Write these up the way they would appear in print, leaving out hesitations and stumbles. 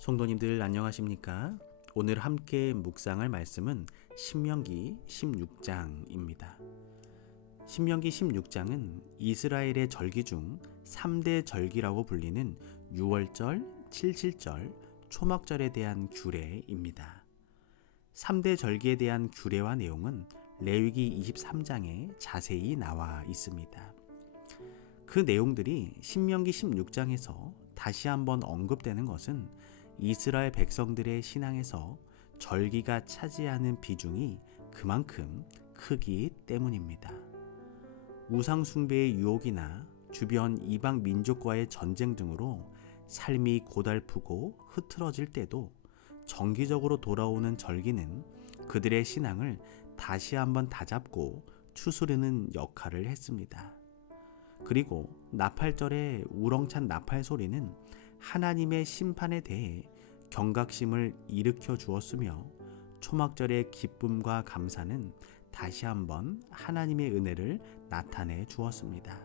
성도님들 안녕하십니까? 오늘 함께 묵상할 말씀은 신명기 16장입니다. 신명기 16장은 이스라엘의 절기 중 3대 절기라고 불리는 유월절, 칠칠절, 초막절에 대한 규례입니다. 3대 절기에 대한 규례와 내용은 레위기 23장에 자세히 나와 있습니다. 그 내용들이 신명기 16장에서 다시 한번 언급되는 것은 이스라엘 백성들의 신앙에서 절기가 차지하는 비중이 그만큼 크기 때문입니다. 우상 숭배의 유혹이나 주변 이방 민족과의 전쟁 등으로 삶이 고달프고 흐트러질 때도 정기적으로 돌아오는 절기는 그들의 신앙을 다시 한번 다잡고 추스르는 역할을 했습니다. 그리고 나팔절의 우렁찬 나팔 소리는 하나님의 심판에 대해 경각심을 일으켜 주었으며, 초막절의 기쁨과 감사는 다시 한번 하나님의 은혜를 나타내 주었습니다.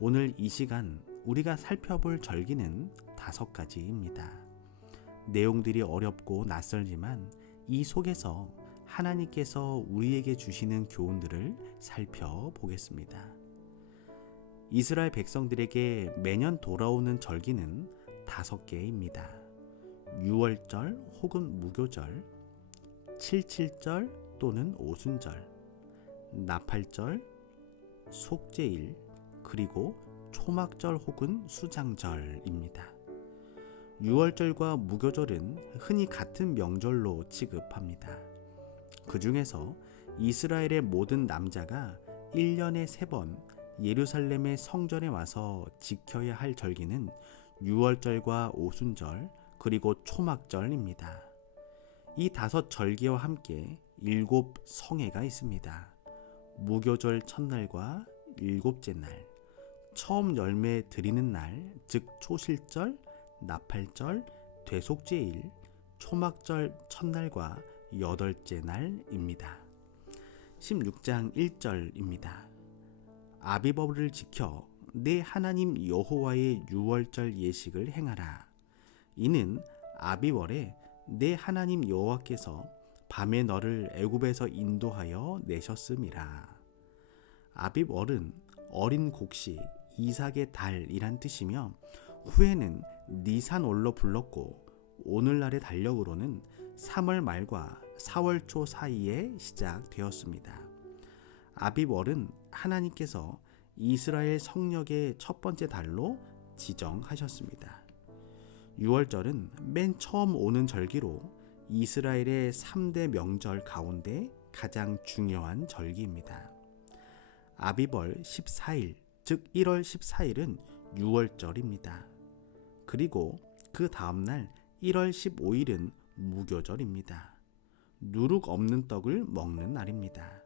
오늘 이 시간 우리가 살펴볼 절기는 5가지입니다. 내용들이 어렵고 낯설지만 이 속에서 하나님께서 우리에게 주시는 교훈들을 살펴보겠습니다. 이스라엘 백성들에게 매년 돌아오는 절기는 5개입니다. 유월절 혹은 무교절, 칠칠절 또는 오순절, 나팔절, 속죄일, 그리고 초막절 혹은 수장절입니다. 유월절과 무교절은 흔히 같은 명절로 취급합니다. 그 중에서 이스라엘의 모든 남자가 1년에 3번 예루살렘의 성전에 와서 지켜야 할 절기는 유월절과 오순절 그리고 초막절입니다. 이 5 절기와 함께 7 성회가 있습니다. 무교절 첫날과 7째 날, 처음 열매 드리는 날, 즉 초실절, 나팔절, 대속죄일, 초막절 첫날과 8째 날입니다. 16장 1절입니다. 아비법을 지켜 내 하나님 여호와의 유월절 예식을 행하라. 이는 아비월에 내 하나님 여호와께서 밤에 너를 애굽에서 인도하여 내셨음이라. 아비월은 어린 곡식 이삭의 달이란 뜻이며, 후에는 니산월로 불렀고 오늘날의 달력으로는 3월 말과 4월 초 사이에 시작되었습니다. 아비월은 하나님께서 이스라엘 성역의 첫 번째 달로 지정하셨습니다. 유월절은 맨 처음 오는 절기로 이스라엘의 3대 명절 가운데 가장 중요한 절기입니다. 아비월 14일, 즉 1월 14일은 유월절입니다. 그리고 그 다음날 1월 15일은 무교절입니다. 누룩 없는 떡을 먹는 날입니다.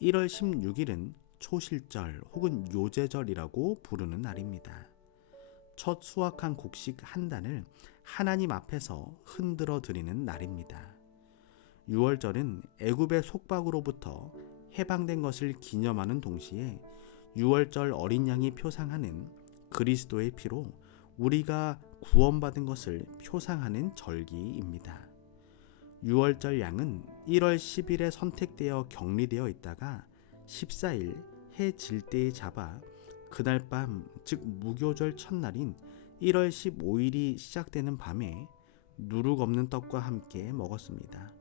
1월 16일은 초실절 혹은 요제절이라고 부르는 날입니다. 첫 수확한 곡식 한 단을 하나님 앞에서 흔들어 드리는 날입니다. 유월절은 애굽의 속박으로부터 해방된 것을 기념하는 동시에 유월절 어린 양이 표상하는 그리스도의 피로 우리가 구원받은 것을 표상하는 절기입니다. 유월절 양은 1월 10일에 선택되어 격리되어 있다가 14일 해 질 때에 잡아 그날 밤, 즉 무교절 첫날인 1월 15일이 시작되는 밤에 누룩 없는 떡과 함께 먹었습니다.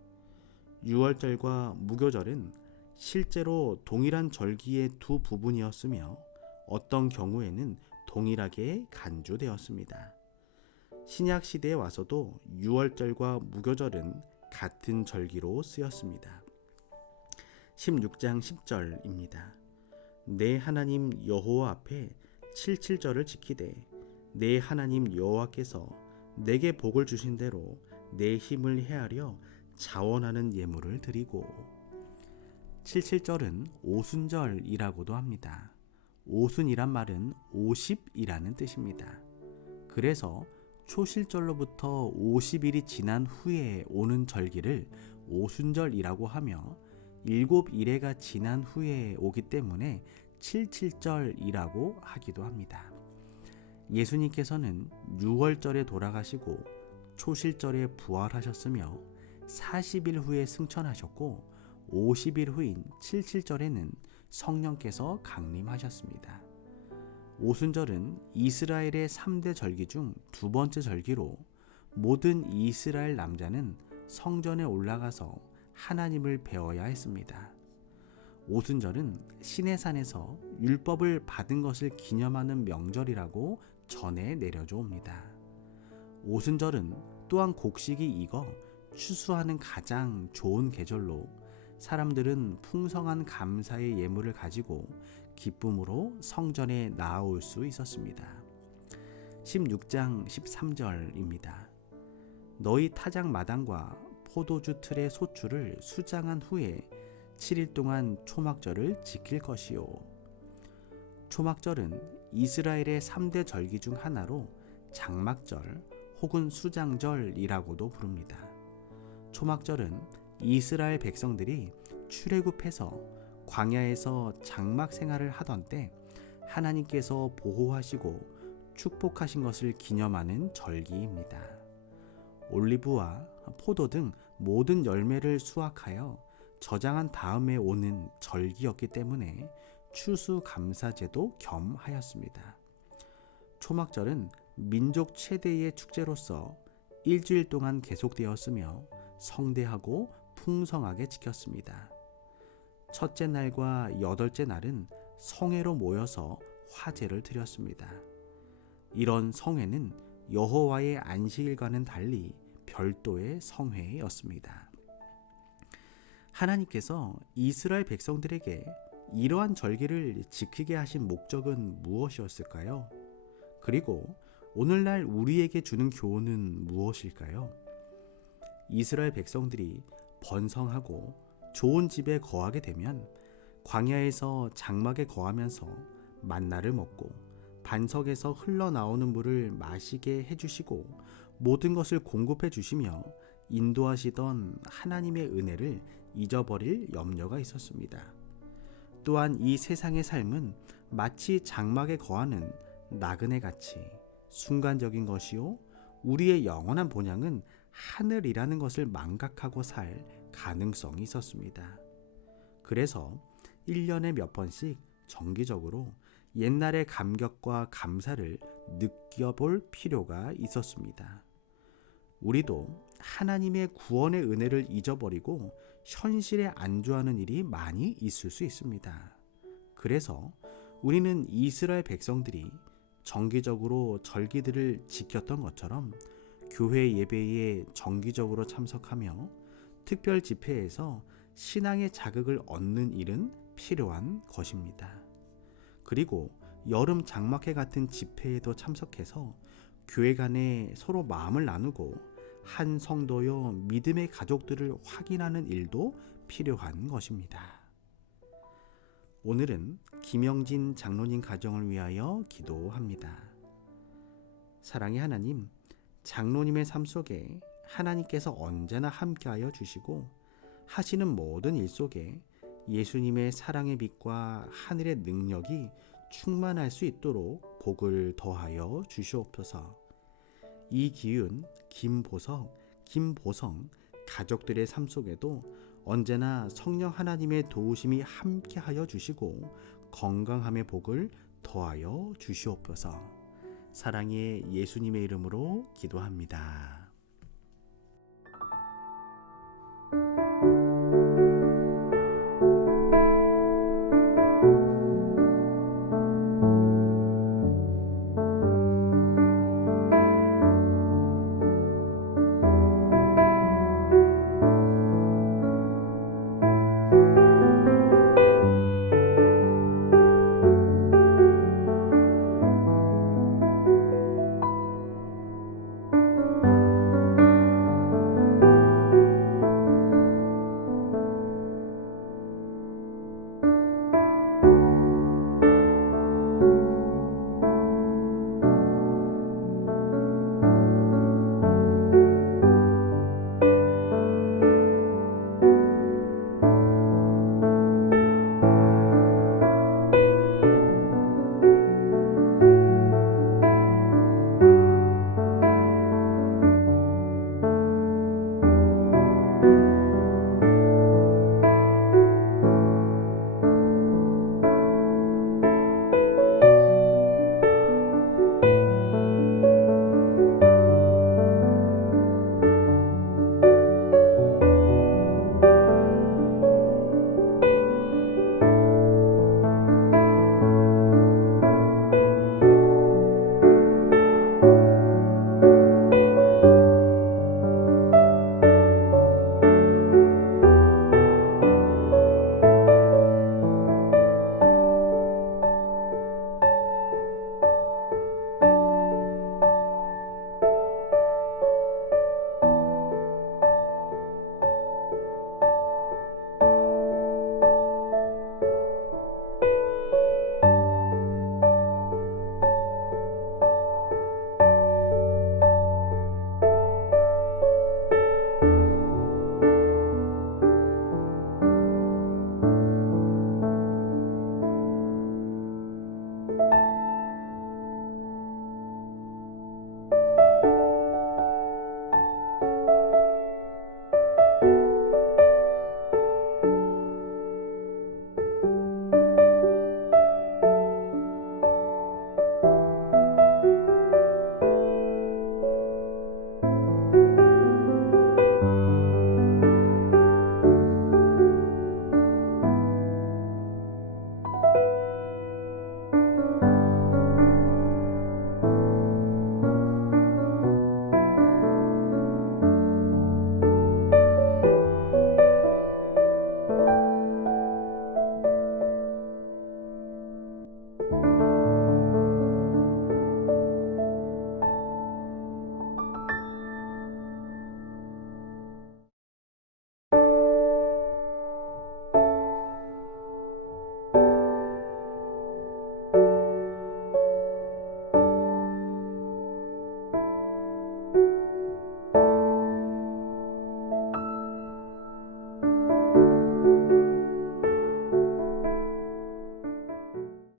유월절과 무교절은 실제로 동일한 절기의 2 부분이었으며 어떤 경우에는 동일하게 간주되었습니다. 신약 시대에 와서도 유월절과 무교절은 같은 절기로 쓰였습니다. 16장 10절입니다. 내 하나님 여호와 앞에 칠칠절을 지키되 내 하나님 여호와께서 내게 복을 주신 대로 내 힘을 헤아려 자원하는 예물을 드리고. 칠칠절은 오순절이라고도 합니다. 오순이란 말은 50이라는 뜻입니다. 그래서 초실절로부터 50일이 지난 후에 오는 절기를 오순절이라고 하며 7일해가 지난 후에 오기 때문에 칠칠절이라고 하기도 합니다. 예수님께서는 6월절에 돌아가시고 초실절에 부활하셨으며 40일 후에 승천하셨고 50일 후인 칠칠절에는 성령께서 강림하셨습니다. 오순절은 이스라엘의 3대 절기 중 두 번째 절기로 모든 이스라엘 남자는 성전에 올라가서 하나님을 배워야 했습니다. 오순절은 시내산에서 율법을 받은 것을 기념하는 명절이라고 전해 내려져 옵니다. 오순절은 또한 곡식이 익어 추수하는 가장 좋은 계절로 사람들은 풍성한 감사의 예물을 가지고 기쁨으로 성전에 나아올 수 있었습니다. 16장 13절입니다. 너희 타작 마당과 포도주 틀의 소출을 수장한 후에 7일 동안 초막절을 지킬 것이요. 초막절은 이스라엘의 3대 절기 중 하나로 장막절 혹은 수장절이라고도 부릅니다. 초막절은 이스라엘 백성들이 출애굽해서 광야에서 장막 생활을 하던 때 하나님께서 보호하시고 축복하신 것을 기념하는 절기입니다. 올리브와 포도 등 모든 열매를 수확하여 저장한 다음에 오는 절기였기 때문에 추수감사제도 겸 하였습니다. 초막절은 민족 최대의 축제로서 일주일 동안 계속되었으며 성대하고 풍성하게 지켰습니다. 첫째 날과 여덟째 날은 성회로 모여서 화제를 드렸습니다. 이런 성회는 여호와의 안식일과는 달리 별도의 성회였습니다. 하나님께서 이스라엘 백성들에게 이러한 절기를 지키게 하신 목적은 무엇이었을까요? 그리고 오늘날 우리에게 주는 교훈은 무엇일까요? 이스라엘 백성들이 번성하고 좋은 집에 거하게 되면 광야에서 장막에 거하면서 만나를 먹고 반석에서 흘러나오는 물을 마시게 해주시고 모든 것을 공급해 주시며 인도하시던 하나님의 은혜를 잊어버릴 염려가 있었습니다. 또한 이 세상의 삶은 마치 장막에 거하는 나그네같이 순간적인 것이요 우리의 영원한 본향은 하늘이라는 것을 망각하고 살 가능성이 있었습니다. 그래서 1년에 몇 번씩 정기적으로 옛날의 감격과 감사를 느껴볼 필요가 있었습니다. 우리도 하나님의 구원의 은혜를 잊어버리고 현실에 안주하는 일이 많이 있을 수 있습니다. 그래서 우리는 이스라엘 백성들이 정기적으로 절기들을 지켰던 것처럼 교회 예배에 정기적으로 참석하며 특별 집회에서 신앙의 자극을 얻는 일은 필요한 것입니다. 그리고 여름 장막회 같은 집회에도 참석해서 교회 간에 서로 마음을 나누고 한 성도요 믿음의 가족들을 확인하는 일도 필요한 것입니다. 오늘은 김영진 장로님 가정을 위하여 기도합니다. 사랑의 하나님, 장로님의 삶 속에 하나님께서 언제나 함께하여 주시고 하시는 모든 일 속에 예수님의 사랑의 빛과 하늘의 능력이 충만할 수 있도록 복을 더하여 주시옵소서. 이기윤, 김보석, 김보성 가족들의 삶 속에도 언제나 성령 하나님의 도우심이 함께하여 주시고 건강함의 복을 더하여 주시옵소서. 사랑의 예수님의 이름으로 기도합니다.